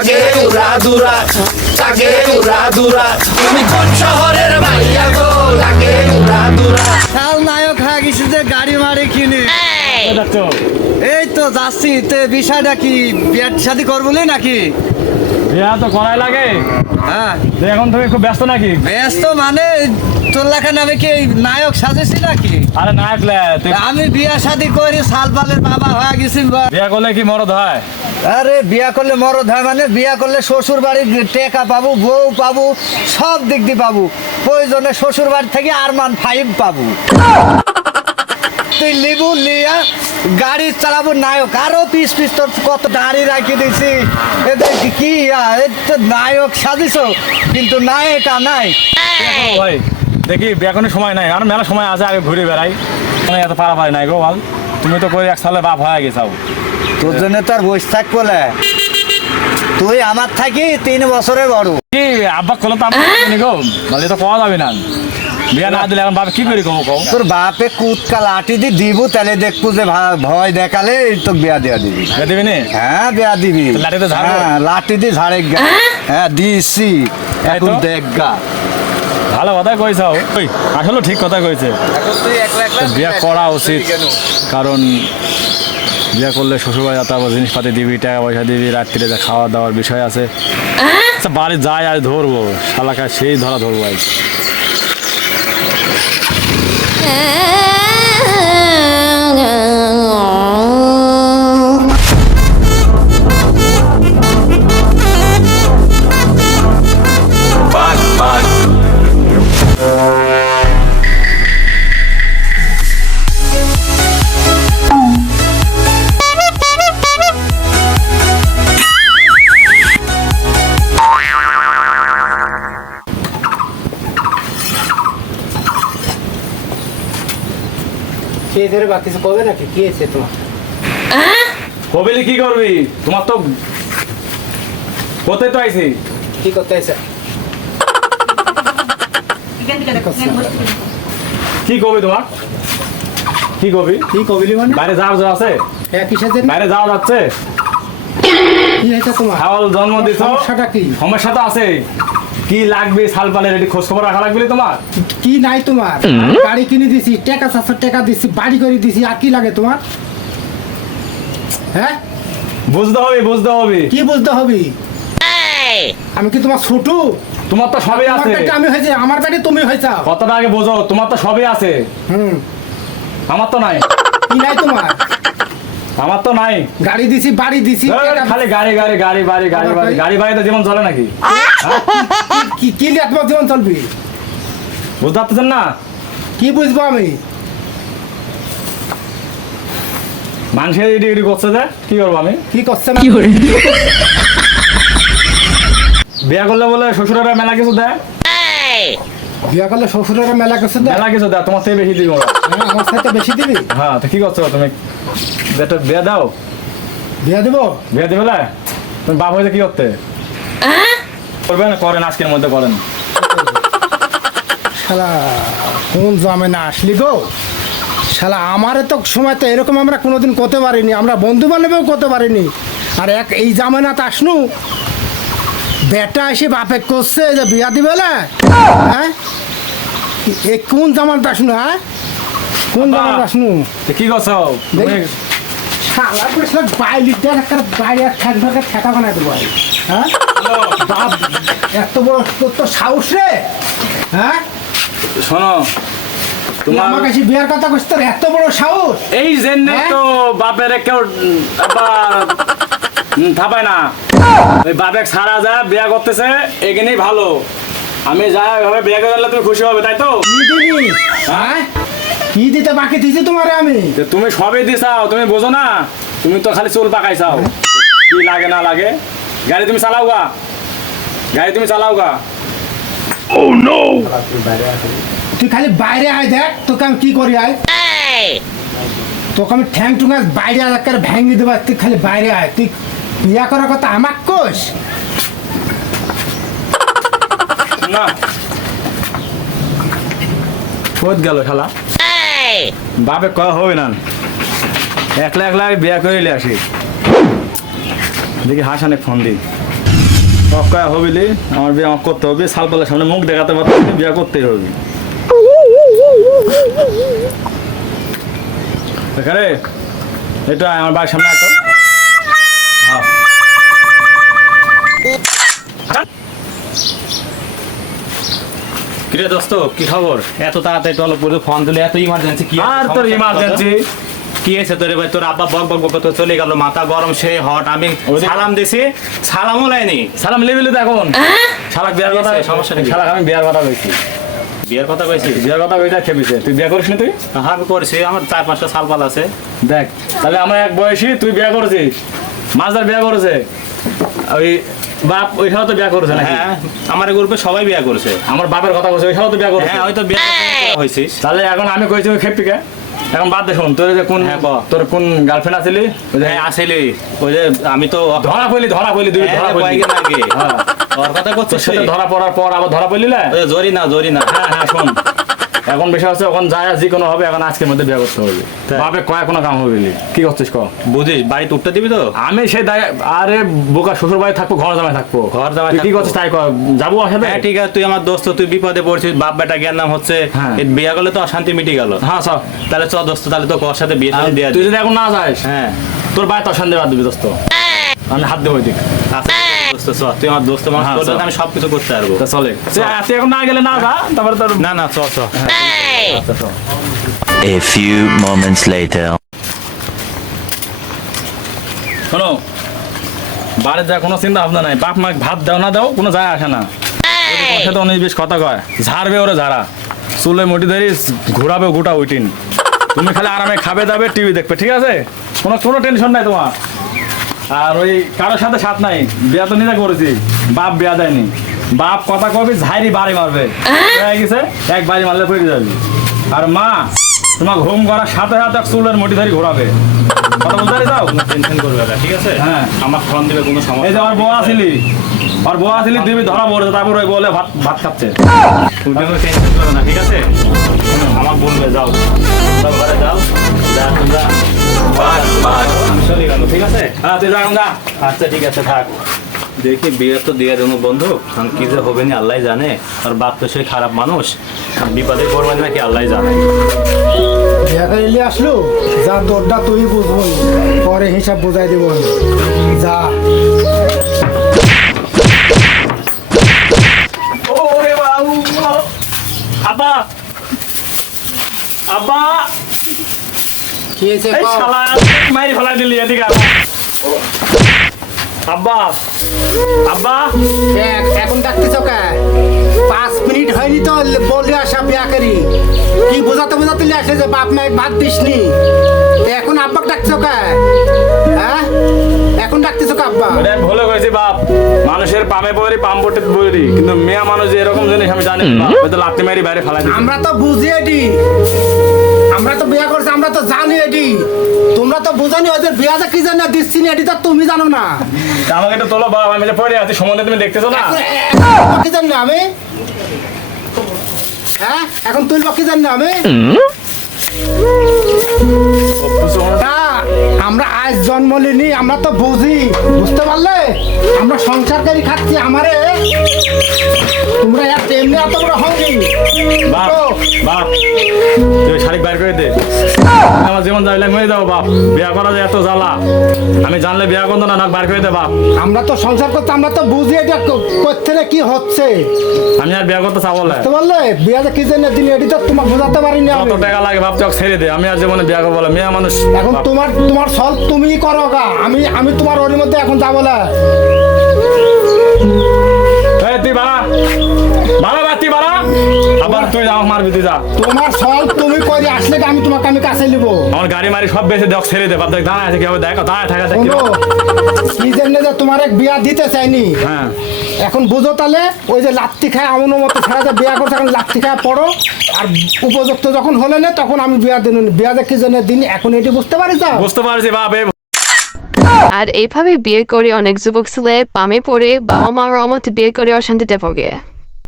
লাগে উড়া দুরা লাগে উড়া দুরা। তুমি কোন শহরের মাইয়া গো? লাগে উড়া দুরা। শাল নায়ক হয়ে গাড়ি মারি কিনে। এই তো যাচ্ছি তে বিষয়টা কি বিয়ার শাদি করবলি নাকি? বিয়া তো করাই লাগে। হ্যাঁ। এখন তুমি খুব ব্যস্ত নাকি? ব্যস্ত মানে তোর লেখা নামে কি নায়ক সাজেছি নাকি? আরে না আমি বিয়া শাদি করি সালপালের বাবা হয়ে গেছি বিয়া করলে কি মরদ হয়? আরে বিয়া করলে মরদ হয় মানে বিয়া করলে শ্বশুর বাড়ির টেকা পাবো, বউ পাবো, সব দিক দিয়ে পাবো। প্রয়োজনে শ্বশুর বাড়ি থেকে আরমান ফাইভ পাবো। তুই লিবু, লিয়া, গাড়ি চালাবো, নায়ক। আরও পিস পিস তোর কত গাড়ি রাখি দিছি কি- তো নায়ক সাজিস। কিন্তু নায়িকা নাই। ভাই, দেখি কোনো সময় নাই। আর মেলা সময় আছে, আগে ঘুরে বেড়াই। এত পারাপারি নাই গো তুমি তো করে এক সালে বাপ হয়ে গেছাও। তোর জন্য তো আর বসে থাক বলে তুই আমার থাকি তিন বছরের বড়। কি আব্বা কলো তো আমি গো? বলে তো পাওয়া যাবে না। বিয়া না দিলে এখন বাবা কি করি কবো কও তোর বাপে কুৎকা লাঠি দি দিব তাহলে দেখব যে ভয় দেখালে তোকে বিয়া দেওয়া দিবি। বিয়া দিবি নি? হ্যাঁ বিয়া দিবি। লাঠিতে ঝাড়বো? হ্যাঁ লাঠি দিয়ে ঝাড়ে গা। হ্যাঁ? দিছি। তাই এখন তো? দেখ গা। ভালো কথা কইছাও ওই আসলে ঠিক কথা কইছে। বিয়া করা উচিত কারণ বিয়া করলে শ্বশুরবাড়ি তারপর জিনিসপাতি দিবি টাকা পয়সা দিবি রাত্রিতে যা খাওয়া দাওয়ার বিষয় আছে। আচ্ছা বাড়ি যাই আর ধরবো শালাকা সেই ধরা ধরবো আজ কে ধরে বা কিছু করবে নাকি? কি আছে তোমার? কবিলি কি করবি? তোমার তো কোথায় তো আইছি? কি করতে আছে কি কবি তোমার? কি কবি? কি কবিলি মানে? বাইরে যাওয়ার জন্য আছে। হ্যাঁ কিসের জন্য? বাইরে যাওয়া যাচ্ছে। কি হয়েছে তোমার? জন্ম দিছ? সমস্যাটা কি? সমস্যা তো আছে কি লাগবে সাল পালের? এটি খোঁজ খবর রাখা লাগবে তোমার? কি নাই তোমার? গাড়ি কিনে দিছি টাকা চারশো টাকা দিছি বাড়ি করে দিছি আর কি লাগে তোমার? হ্যাঁ? বুঝতে হবে বুঝতে হবে। কি বুঝতে হবে? আমি কি তোমার ছোট? তোমার তো সবই আমার আছে। আমি হয়েছে আমার পেটে তুমি হয়েছা। কতটা আগে বোঝো তোমার তো সবই আছে। হুম। আমার তো নাই। কি নাই তোমার? আমার তো নাই। গাড়ি দিছি বাড়ি দিছি খালি গাড়ি গাড়ি গাড়ি বাড়ি গাড়ি বাড়ি গাড়ি বাড়িতে জীবন চলে নাকি? কি কি নিয়ে তোমার জীবন চলবি? বুঝতে পারতেছেন না? কি বুঝব আমি? মানুষের এটি এটি করছে যে কি করব আমি? কি করছে না? বিয়া করলে বলে শ্বশুরেরা মেলা কিছু দেয়? বিয়া করলে শ্বশুরের মেলা করছে তো? মেলা কিছু দেয় তোমার থেকে বেশি দিবি। হ্যাঁ, আমার সাথে বেশি দিবি। হ্যাঁ তো কি করছ? তুমি একটা বিয়া দাও। বিয়া দেবো? বিয়া দিবে না? তুমি বাপ হয়েছে কি করতে? করবেন করেন আজকের মধ্যে করেন। শালা কোন জামে না আসলি গো? শালা আমারে তো সময় তো এরকম আমরা কোনোদিন করতে পারিনি। আমরা বন্ধু বান্ধবেও করতে পারিনি। আর এক এই জামানাতে আসনু। বেটা এসে বাপে করছে যে বিয়া দিবে না হ্যাঁ এ কোন জামানাতে আসনু হ্যাঁ কোন বাবা। জামানাতে কি। শালা একটা বাইরে ঠ্যাক ঠেকা বানাই দেবো। হ্যাঁ বাপ এত বড় তোর তো সাহস রে হ্যাঁ শোনো তুই তোমার আমার কাছে বিয়ার কথা কইছিস তোর এত বড় সাহস এই জেনে হ্যাঁ? তো বাপের কেউ থাপায় না। ওই বাপের সারা যা বিয়া করতেছে এখানেই ভালো। আমি যা এভাবে বিয়ে করলে তুমি খুশি হবে তাই তো? কি হ্যাঁ? কি দিতে বাকি দিছি তোমারে আমি? তো তুমি সবই দিছাও তুমি বোঝো না? তুমি তো খালি চুল পাকাইছাও। কি লাগে না লাগে? গাড়ি তুমি চালাও গা। গাড়ি তুমি চালাও গা। তুই খালি বাইরে আয় দেখ তোকে আমি কি করি আয়? তোকে আমি ঠ্যাং টুঙ্গা বাইরে আয় করে ভেঙে দেবো তুই খালি বাইরে আয়। তুই বিয়া করার কথা আমাক কোষ না। কোথ গেল শালা? বাপে কয়া হবে না। একলা একলা বিয়া করিলে আসি। দেখি হাসানে ফোন দিই অক্কা হবিলি আমার বিয়ে আমার করতে হবে। সালপালের সামনে মুখ দেখাতে পারতে হবে, বিয়ে করতেই হবে। এখানে এটা আমার বাড়ির সামনে একটা কিরে দোস্ত কি খবর? এত তাড়াতাড়ি টলক করে ফোন দিলে এত ইমার্জেন্সি কি আর তোর ইমার্জেন্সি কি আছে তোর? ভাই তোর আব্বা বক বক বক চলে গেল মাথা গরম সে হট আমি সালাম দিছি সালামও লাইনি সালাম লেবিলি তো এখন। শালাক বিয়ার কথা সমস্যা নেই। শালাক আমি বিয়ার কথা কইছি। বিয়ের কথা কইছি বিয়ার কথা কইটা খেপিছে। তুই বিয়ে করিস না তুই? হ্যাঁ আমি করছি আমার চার পাঁচটা সাল পাল আছে। দেখ তাহলে আমরা এক বয়সী তুই বিয়ে করেছিস। মাছদার বিয়ে করেছে। ওই বাপ ওই তো বিয়ে করেছে নাকি? হ্যাঁ আমার গ্রুপে সবাই বিয়ে করছে। আমার বাপের কথা বলছে ওই তো বিয়ে করেছে? হ্যাঁ হয়তো বিয়ে হয়েছিস। তাহলে এখন আমি কইছি ওই খেপিকে এখন বাদ দে শোন তোর যে কোন হ্যাঁ। তোর কোন গার্লফ্রেন্ড আছিলি ওই যে হ্যাঁ আসলে। ওই যে আমি তো ধরা পড়লি ধরা পড়লি ধরা হ্যাঁ, পড়লি। কয়েকদিন আগে। হ্যাঁ। ওর কথা করছিস ধরা পড়ার পর আবার ধরা পড়লি না জরি না জরি না হ্যাঁ হ্যাঁ শোন। এখন বিষয় হচ্ছে এখন যায় যে কোনো হবে এখন আজকের মধ্যে বিয়ে করতে হবে? বাপে কয় কোনো কাম হবে নি। কি করছিস ক বুঝিস বাড়িতে উঠতে দিবি তো? আমি সেই দায় আরে বোকা শ্বশুর বাড়ি থাকব ঘর জামাই থাকব। ঘর জামাই কি করছিস তাই কর যাব আসবে হ্যাঁ ঠিক আছে তুই আমার দোস্ত তুই বিপদে পড়ছিস বাপ বেটা নাম হচ্ছে হ্যাঁ। বিয়ে করলে তো অশান্তি মিটে গেল। হ্যাঁ সব তাহলে চ দোস্ত তাহলে তো ওর সাথে বিয়ে দিয়ে তুই যদি এখন না যাস হ্যাঁ। তোর বাড়ি তো শান্তি বাদ দিবি দোস্ত। আমি হাত দেবো ওইদিক আচ্ছা, তুই আমার দোস্ত মানুষ তোর সাথে চল। আমি সবকিছু করতে পারব। চলে। তুই তুই এখন না গেলে না যা তারপরে তোর না না চ চ। A few moments later. শোনো বাড়ির যা কোনো চিন্তা ভাবনা নাই। বাপ মাকে ভাত দাও না দাও কোনো যায় আসে না। সাথে অনেক বেশ কথা কয়। ঝাড়বে ওরে ঝাড়া। চুলে মুটি ধরি ঘোরাবে গোটা উইটিন। তুমি খালি আরামে খাবে দাবে টিভি দেখবে ঠিক আছে? কোনো কোনো টেনশন নাই তোমার। আর ওই কারোর সাথে সাথ নাই বিয়া তো নিজে করেছি। বাপ বিয়া দেয়নি। বাপ কথা কবি ঝাইরি বাড়ি মারবে। হয়ে? গেছে এক বাড়ি মারলে পড়ে যাবি। আর মা তোমার ঘুম করার সাথে সাথে চুলের মোটি ধরি ঘোরাবে। কথা বলতে পারি যাও টেনশন করবে না ঠিক আছে? হ্যাঁ। আমার ফোন দিবে কোনো এই সমস্যা যে আমার বউ আসিলি আর বউ আসিলি দিবি ধরা পড়েছে তারপর ওই বলে ভাত ভাত খাচ্ছে। তুমি টেনশন করো না ঠিক আছে? হ্যাঁ তুই যা যা আচ্ছা ঠিক আছে থাক। দেখি বিয়ে তো দিয়ে দেবো বন্ধু। কি যে হবে না আল্লাহ জানে। আর বাপ তো সে খারাপ মানুষ। বিপদে পড়বে নাকি আল্লাহ জানে। দেখা আসলো? যা তোরটা তুই বুঝব। পরে হিসাব বোঝাই দেবো। যা। আব্বা। আব্বা। কি হয়েছে শালা মাইরি ফেলাই দিলি এদিকে আব্বা। আব্বা। এখন ডাকতেছ কে? পাঁচ মিনিট হয়নি তো বলে আসা বিয়া করি কি বোঝাতে বোঝাতে আসে যে বাপ মাই ভাত দিসনি? এখন আব্বাকে ডাকছো কে? হ্যাঁ? এখন ডাকতেছো কে আব্বা? এটা আমি ভুলে গেছি বাপ। মানুষের পামে পড়ি পাম পড়তে পড়ি কিন্তু মেয়া মানুষ এরকম জিনিস আমি জানি না তো লাত্তি মারি বাইরে ফেলাই দিছি আমরা তো বুঝি এটি আমরা তো বিয়া করছি আমরা তো জানি এটি। তোমরা তো বুঝানি ওদের বিয়া যে কি জানি দিচ্ছি না এটি তো তুমি জানো না। তা আমাকে একটু তোলো বাপ আমি যে পড়ে আছি সম্বন্ধে তুমি দেখতেছো না? কি জানি আমি? হ্যাঁ এখন তুলবা কি জানি না আমি? আমরা আজ জন্ম নিনি আমরা তো বুঝি বুঝতে পারলে? আমরা সংসার সংসারকারী খাচ্ছি আমারে? তোমরা এক এমনি এত বড় হওনি বাপ বাপ। তুই শাড়ি বাইর করে দে। আমার জীবন যাইলে মেরে দাও বাপ। বিয়া করা যায় এত জ্বালা। আমি জানলে বিয়া করতো না নাক বাইর করে দে বাপ। আমরা তো সংসার করতে আমরা তো বুঝি এটা করতে কি হচ্ছে। আমি আর বিয়া করতে চাবো না। বুঝতে পারলে? বিয়া যে কি জন্য দিন এটি তো তোমার বোঝাতে পারিনি আমি। কত টাকা লাগে বাপ তোকে ছেড়ে দে। আমি আর জীবনে বিয়া করব না। মেয়া মানুষ এখন তোমার তোমার সব তুমি করো গা। আমি আমি তোমার ওর মধ্যে এখন যাব না। আবার তুই আমাকে মারবি তুই যা। তোমার সব তুমি করে আসলে আমি তোমাকে আমি কাছে নিবো। আমার গাড়ি মারি সব বেশি দেখ ছেড়ে দে বাপ দেখ দাঁড়ায় আছে কি হবে দেখ দাঁড়ায় থাকা দেখ শোনো কি জন্য যে তোমার এক বিয়া দিতে চাইনি। হ্যাঁ। এখন বুঝো তাহলে ওই যে লাত্তি খায় এমন মতো ছাড়া যে বিয়া করছে এখন লাত্তি খায় পড়ো। আর উপযুক্ত যখন হলে না তখন আমি বিয়া দিন বিয়া দেখি কি জন্য দিন এখন এটি বুঝতে পারি তো বুঝতে পারছি বাপ আর এইভাবে বিয়ে করে অনেক যুবক ছেলে পামে পড়ে বাবা মার অমতে বিয়ে করে অশান্তিতে ভোগে।